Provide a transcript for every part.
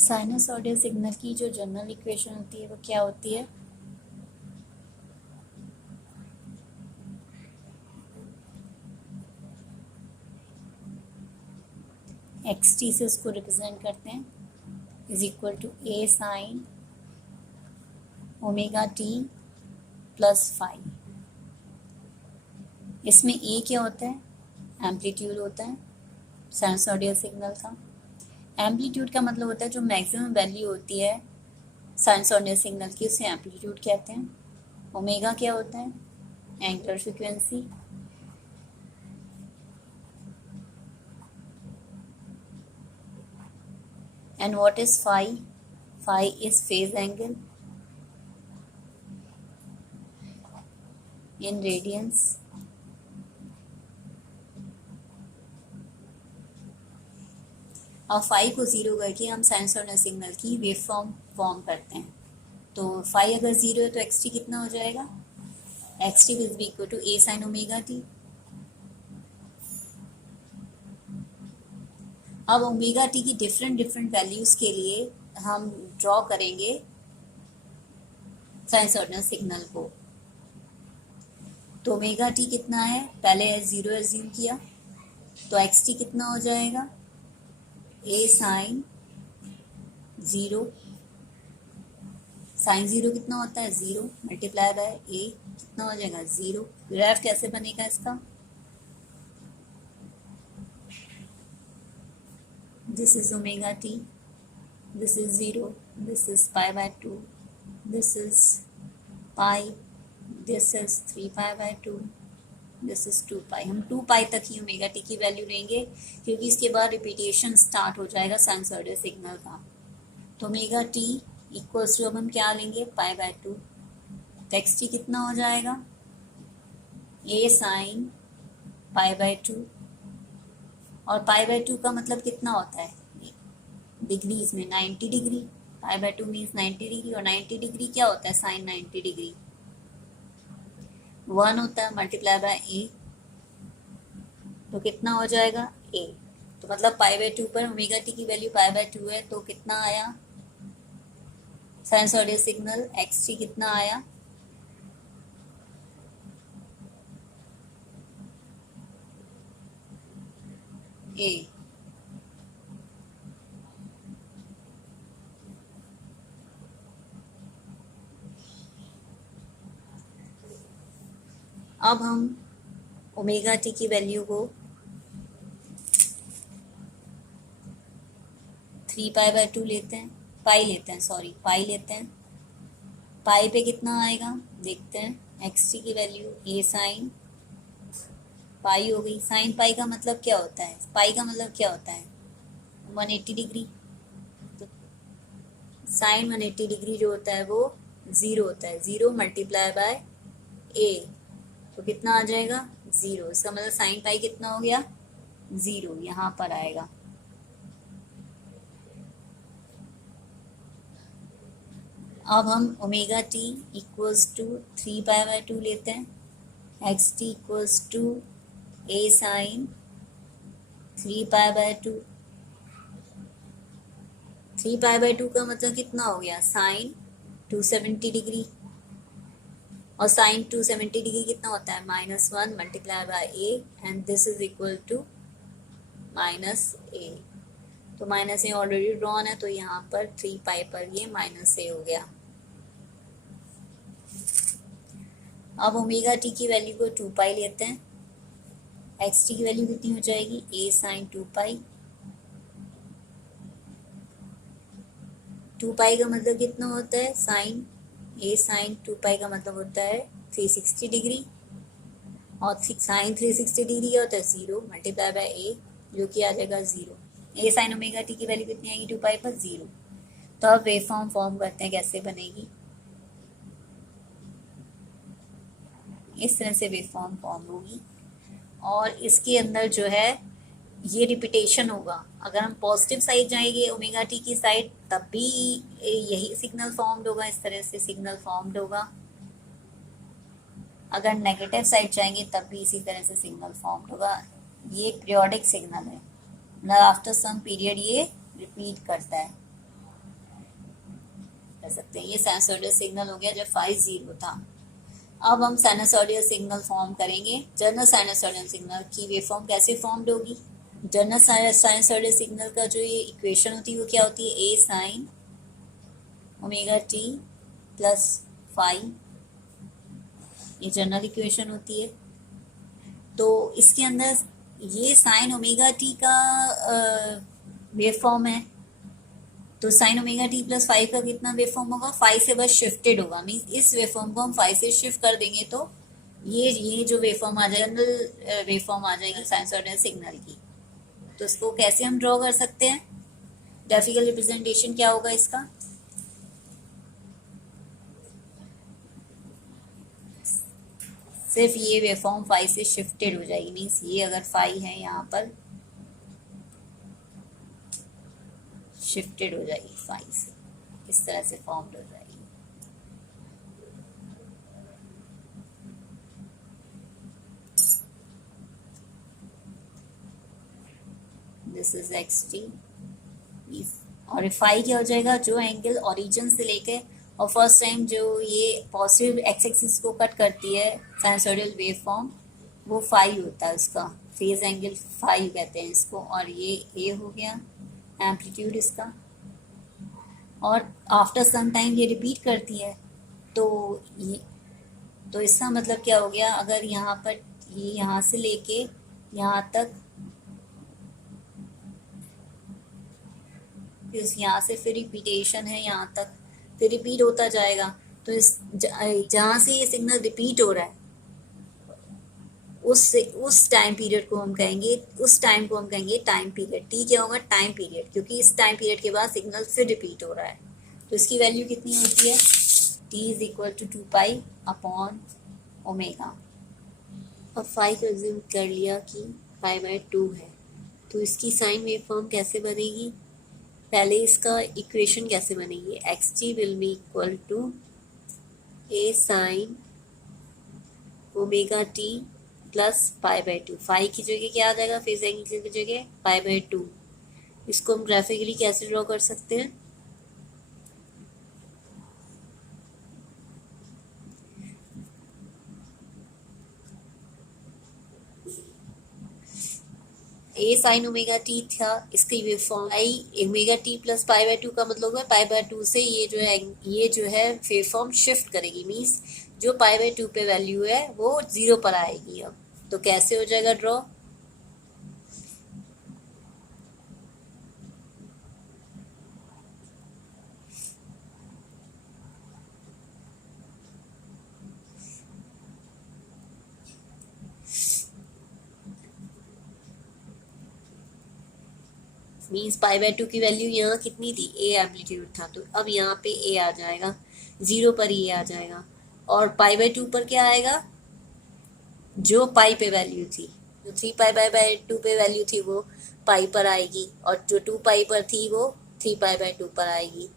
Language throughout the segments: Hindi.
साइनसॉइडल सिग्नल की जो जनरल इक्वेशन होती है वो क्या होती है? एक्स टी से उसको रिप्रेजेंट करते हैं, is equal to A sine omega T plus five. इसमें ए क्या होता है? एम्पलीट्यूड होता है साइनसॉइडल सिग्नल का। एम्पलीट्यूड का मतलब होता है जो मैक्सिमम वैल्यू होती है साइनसॉइडल सिग्नल की, उसे एम्पलीट्यूड कहते हैं। ओमेगा क्या होता है? Angular frequency. And what is phi? Phi is phase angle in radians. और फाई को ज़ीरो करके हम साइनसॉइडल सिग्नल की वेव फॉर्म करते हैं। तो फाई अगर ज़ीरो है तो एक्स टी कितना हो जाएगा? X T will be equal to A sine omega t. अब ओमेगा टी की डिफरेंट डिफरेंट वैल्यूज़ के लिए हम ड्रॉ करेंगे साइनसॉइडल सिग्नल को। तो ओमेगा टी कितना है? पहले ज़ीरो एज्यूम किया, तो एक्स टी कितना हो जाएगा? ए साइन ज़ीरो। साइन ज़ीरो कितना होता है? ज़ीरो मल्टीप्लाई बाय ए कितना हो जाएगा? ज़ीरो। ग्राफ कैसे बनेगा इसका? This is omega T, this is zero, this is pi by two, this is pi, this is three pi by two, this is two pi. हम टू पाई तक ही ओमेगा टी की वैल्यू लेंगे क्योंकि इसके बाद रिपीटेशन स्टार्ट हो जाएगा साइनसॉइडल सिग्नल का। तो ओमेगा टी इक्वल्स टू अब हम क्या लेंगे? पाई बाय टू। तो एक्स टी कितना हो जाएगा? ए साइन पाई बाय टू। और पाई बाय टू का मतलब कितना होता है डिग्रीज में? 90 degree. Pi by two means 90 degree, और 90 डिग्री क्या होता है? साइन 90 डिग्री 1 होता है मल्टीप्लाई बाय ए। तो कितना हो जाएगा? ए। तो मतलब पाई बाय टू पर ओमेगा टी की वैल्यू पाई बाय टू है, तो कितना आया साइनसॉइडल सिग्नल? एक्स टी कितना आया? ए। अब हम ओमेगा टी की वैल्यू को 3 पाई बाय टू लेते हैं, पाई लेते हैं, सॉरी पाई लेते हैं। पाई पे कितना आएगा देखते हैं। एक्स टी की वैल्यू ए साइन पाई हो गई। साइन पाई का मतलब क्या होता है? पाई का मतलब क्या होता है? 180 डिग्री। तो साइन 180 डिग्री जो होता है वो ज़ीरो होता है। ज़ीरो मल्टीप्लाई बाय ए, तो कितना आ जाएगा? ज़ीरो। इसका मतलब साइन पाई कितना हो गया? ज़ीरो यहाँ पर आएगा। अब हम omega t equals to 3 pi by two लेते हैं। X t equals to A sine 3 pi by two. 3 pi by two का मतलब कितना हो गया? Sine 270 degree. और साइन 270 डिग्री कितना होता है? -1 multiply by a, and this is equal to -a। तो -a ऑलरेडी ड्रॉन है, तो यहाँ पर 3 पाई पर ये -a हो गया। अब ओमेगा टी की वैल्यू को 2 पाई लेते हैं। एक्स टी की वैल्यू कितनी हो जाएगी? ए साइन 2 पाई। 2 पाई का मतलब कितना होता है? साइन ए साइन 2 पाई का मतलब होता है 360 डिग्री। और साइन 360 डिग्री क्या होता है? ज़ीरो मल्टीप्लाई बाय ए, जो कि आ जाएगा ज़ीरो। ए साइन ओमेगा टी की वैल्यू कितनी आएगी? 2 पाई पर ज़ीरो। तो अब वेव फॉर्म करते हैं, कैसे बनेगी? इस तरह से वेव फॉर्म होगी, और इसके अंदर जो है ये रिपीटेशन होगा। अगर हम पॉजिटिव साइड जाएंगे ओमेगा टी की साइड, तब भी यही सिग्नल फॉर्म्ड होगा, इस तरह से सिग्नल फॉर्म्ड होगा। अगर नेगेटिव साइड जाएंगे तब भी इसी तरह से सिग्नल फॉर्म्ड होगा। ये पीरियोडिक सिग्नल है, मतलब आफ्टर सम पीरियड ये रिपीट करता है। कह सकते हैं। ये साइनसॉइडल सिग्नल हो गया जब फाई 0 था। अब हम साइनसॉइडल सिग्नल फॉर्म करेंगे। जनरल साइनसॉइडल सिग्नल की वेवफॉर्म कैसे फॉर्म्ड होगी? जनरल साइनसॉइडल सिग्नल का जो ये इक्वेशन होती है वो क्या होती है? A sine omega T plus phi, ये जनरल इक्वेशन होती है। तो इसके अंदर ये साइन ओमेगा टी का वेवफॉर्म है, तो sine omega T plus five का कितना वेवफॉर्म होगा? फाइव से बस शिफ्टेड होगा, मीन्स इस वेवफॉर्म को हम फाइव से शिफ्ट कर देंगे तो ये जो वेवफॉर्म आ जाएगा, जनरल वेवफॉर्म आ जाएगी साइनसॉइडल सिग्नल की। तो इसको कैसे हम ड्रॉ कर सकते हैं? ग्राफिकल रिप्रेजेंटेशन क्या होगा इसका? सिर्फ ये वेवफॉर्म फाइव से शिफ्टेड हो जाएगी, मीन्स ये अगर फाइव है यहाँ पर शिफ्टेड हो जाएगी फाइव से, इस तरह से फॉर्म्ड हो जाएगी। दिस इज एक्स टी, और फाई क्या हो जाएगा? जो एंगल ओरिजिन से लेके और फर्स्ट टाइम जो ये पॉजिटिव एक्स एक्सिस को कट करती है साइनसॉइडल वेव फॉर्म, वो फाई होता है, उसका फेज एंगल फाई कहते हैं इसको। और ये ए हो गया एम्पलीट्यूड इसका, और आफ्टर सम टाइम ये रिपीट करती है, तो ये तो इसका मतलब क्या हो गया? अगर यहाँ पर ये यहाँ से लेके यहाँ तक, यहाँ से फिर रिपीटेशन है यहाँ तक, फिर रिपीट होता जाएगा। तो इस जहाँ से ये सिग्नल रिपीट हो रहा है उस टाइम पीरियड को हम कहेंगे, उस टाइम को हम कहेंगे टाइम पीरियड। टी क्या होगा? टाइम पीरियड, क्योंकि इस टाइम पीरियड के बाद सिग्नल फिर रिपीट हो रहा है। तो इसकी वैल्यू कितनी होती है? T is equal to 2 upon omega. अब फाई को एज्यूम कर लिया कि पाई/2 है, तो इसकी साइन वेव फॉर्म कैसे बनेगी? पहले इसका इक्वेशन कैसे बनेगी? X T will be equal to A sine omega T plus पाई/2। फाई की जगह क्या आ जाएगा? फेज एंगल की जगह पाई/2। इसको हम ग्राफिकली कैसे ड्रॉ कर सकते हैं? ए साइन ओमेगा टी था, इसकी wave form I omega T plus पाई/2 का मतलब है पाई/2 से ये जो है वेव फॉर्म शिफ्ट करेगी, मीन्स जो पाई/2 पे वैल्यू है वो 0 पर आएगी। अब तो कैसे हो जाएगा ड्रॉ? मीन्स पाई/2 की वैल्यू यहाँ कितनी थी? ए एम्पलीट्यूड था, तो अब यहाँ पे ए आ जाएगा, 0 पर ये आ जाएगा। और पाई/2 पर क्या आएगा? जो पाई पे वैल्यू थी, जो 3 पाई/2 पे वैल्यू थी वो पाई पर आएगी, और जो 2 पाई पर थी वो 3 पाई/2 पर आएगी।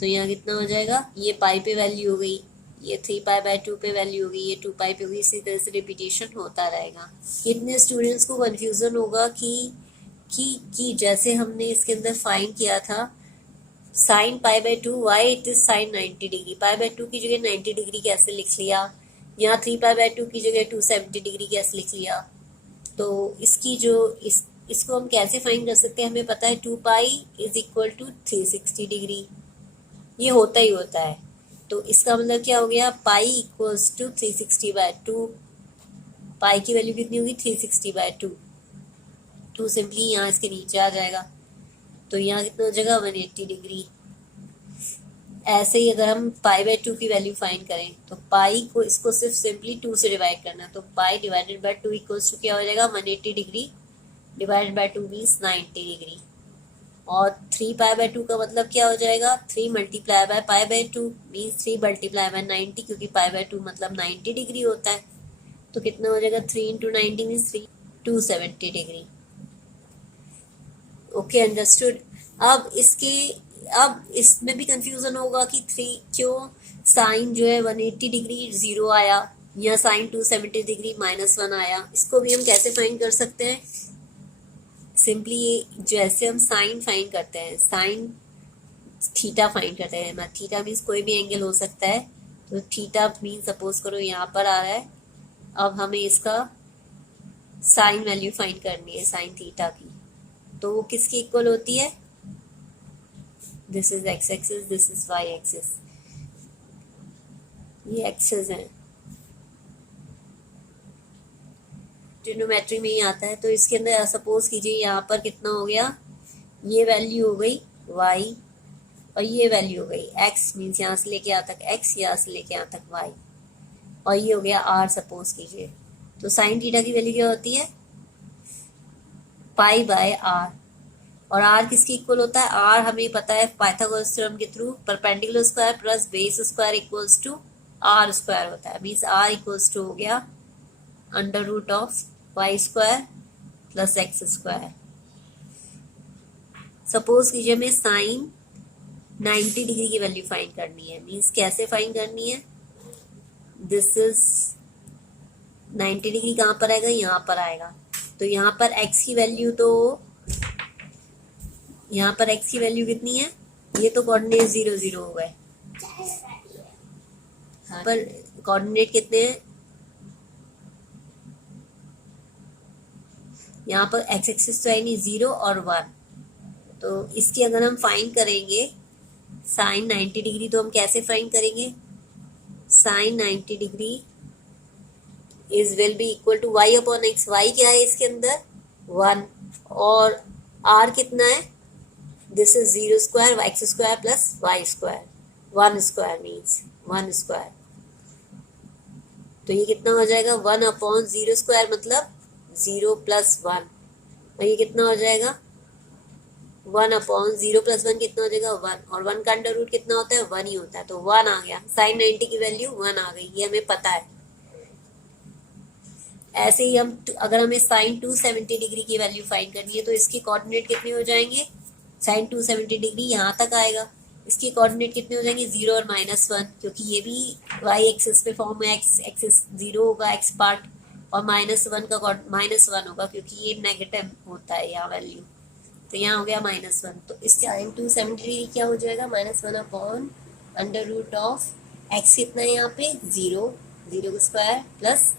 तो यहाँ कितना हो जाएगा? ये पाई पे वैल्यू हो गई, ये 3 पाई/2 पे वैल्यू होगी, ये 2 पाई पे होगी, इसी तरह से रिपीटेशन होता रहेगा। कितने स्टूडेंट्स को कंफ्यूजन होगा कि जैसे हमने इसके अंदर फाइंड किया था साइन पाई/2, why it is sine 90 degree, पाई/2 की जगह 90 डिग्री कैसे लिख लिया, यहाँ 3 पाई/2 की जगह 270 डिग्री कैसे लिख लिया। तो इसकी जो इसको हम कैसे फाइंड कर सकते हैं? हमें पता है 2 pi is equal to 360 degree, ये होता ही होता है। तो इसका मतलब क्या हो गया? पाई इक्वल्स टू 360/2। पाई की वैल्यू कितनी होगी? 360/2। 2 सिंपली यहाँ इसके नीचे आ जाएगा, तो यहाँ कितना हो जाएगा? 180 डिग्री। ऐसे ही अगर हम पाई/2 की वैल्यू फाइंड करें तो पाई को इसको सिर्फ सिंपली 2 से डिवाइड करना, तो pi divided by 2 equals to क्या हो जाएगा? 180 degree divided by 2 means 90 degree. और 3 पाई/2 का मतलब क्या हो जाएगा? 3 मल्टीप्लाई बाय पाई/2 मीन्स 3 मल्टीप्लाई बाय 90, क्योंकि पाई/2 मतलब 90 डिग्री होता है। तो कितना हो जाएगा? 3 into 90 means 270 degree. Okay, understood. अब इसमें भी कंफ्यूजन होगा कि 3 क्यों साइन जो है 180 डिग्री 0 आया, या साइन 270 डिग्री -1 आया। इसको भी हम कैसे फाइंड कर सकते हैं? सिंपली जैसे हम साइन फाइंड करते हैं, थीटा फाइंड करते हैं। मैं थीटा मीन्स कोई भी एंगल हो सकता है, तो थीटा मीन्स सपोज करो यहाँ पर आ रहा है। अब हमें इसका साइन वैल्यू फाइंड करनी है, साइन थीटा की। तो वो किसकी इक्वल होती है? This is x axis, this is y axis, ये एक्सिस है। ट्रिग्नोमेट्री में ही आता है। तो इसके अंदर सपोज कीजिए यहाँ पर कितना हो गया, ये वैल्यू हो गई y और ये वैल्यू हो गई x, मीन्स यहाँ से लेके यहाँ तक x, यहाँ से लेके यहाँ तक y, और ये हो गया r सपोज कीजिए। तो साइन थीटा की वैल्यू क्या होती है? Pi by r। और r किसकी इक्वल होता है? r हमें पता है पाइथागोरस थ्योरम के through, perpendicular square plus base square equals to r square होता है। मीन्स r इक्वल्स टू हो गया under root of y square plus x square. Suppose कीजिए हमें साइन 90 डिग्री की वैल्यू फाइंड करनी है। मीन्स कैसे फाइंड करनी है? दिस इज 90 डिग्री कहाँ पर आएगा? यहाँ पर आएगा। तो यहाँ पर x की वैल्यू, तो यहाँ पर x की वैल्यू कितनी है? ये तो कोऑर्डिनेट 0 0 हो गए, पर कोऑर्डिनेट कितने हैं? यहाँ पर x एक्सिस तो है नहीं, 0 और 1। तो इसकी अगर हम फाइंड करेंगे साइन 90 डिग्री, तो हम कैसे फाइंड करेंगे? Sine 90 degree is will be equal to y upon x. y क्या है इसके अंदर? 1, और r कितना है? This is 0 square x square plus y square, 1 square means 1 square. तो ये कितना हो जाएगा? 1 अपॉन 0 स्क्वायर मतलब 0 प्लस 1, और ये कितना हो जाएगा? 1 अपॉन 0 प्लस 1 कितना हो जाएगा? 1, और 1 का अंडर रूट कितना होता है? 1 ही होता है। तो 1 आ गया, साइन 90 की वैल्यू 1 आ गई, ये हमें पता है। ऐसे ही हम अगर हमें साइन 270 डिग्री की वैल्यू फाइंड करनी है, तो इसकी कोऑर्डिनेट कितने हो जाएंगे? साइन 270 डिग्री यहाँ तक आएगा, इसकी कोऑर्डिनेट कितने हो जाएंगे? 0 और -1, क्योंकि ये भी वाई एक्सिस पे फॉर्म में एक्स एक्सिस 0 होगा एक्स पार्ट, और -1 का -1 होगा क्योंकि ये नेगेटिव होता है यहाँ वैल्यू। तो यहाँ हो गया -1। तो इस साइन 270 डिग्री क्या हो जाएगा? -1 upon under root of x कितना है यहाँ पे? 0 का स्क्वायर प्लस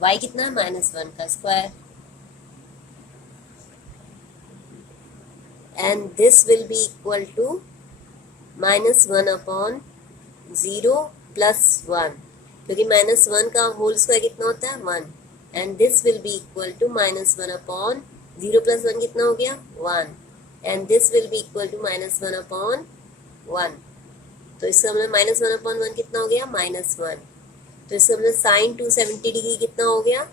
वाई कितना है? -1 का square. And this will be equal to -1 upon 0 plus 1, क्योंकि -1 का होल स्क्वायर कितना होता है? 1। And this will be equal to -1 upon 0 plus 1 कितना हो गया? 1। And this will be equal to -1 upon 1। तो इसका मतलब -1 अपॉन 1 कितना हो गया? -1। तो इसका मतलब साइन 270 डिग्री कितना हो गया?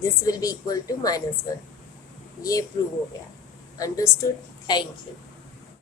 This will be equal to -1। ये प्रूव हो गया। अंडरस्टूड? Thank you.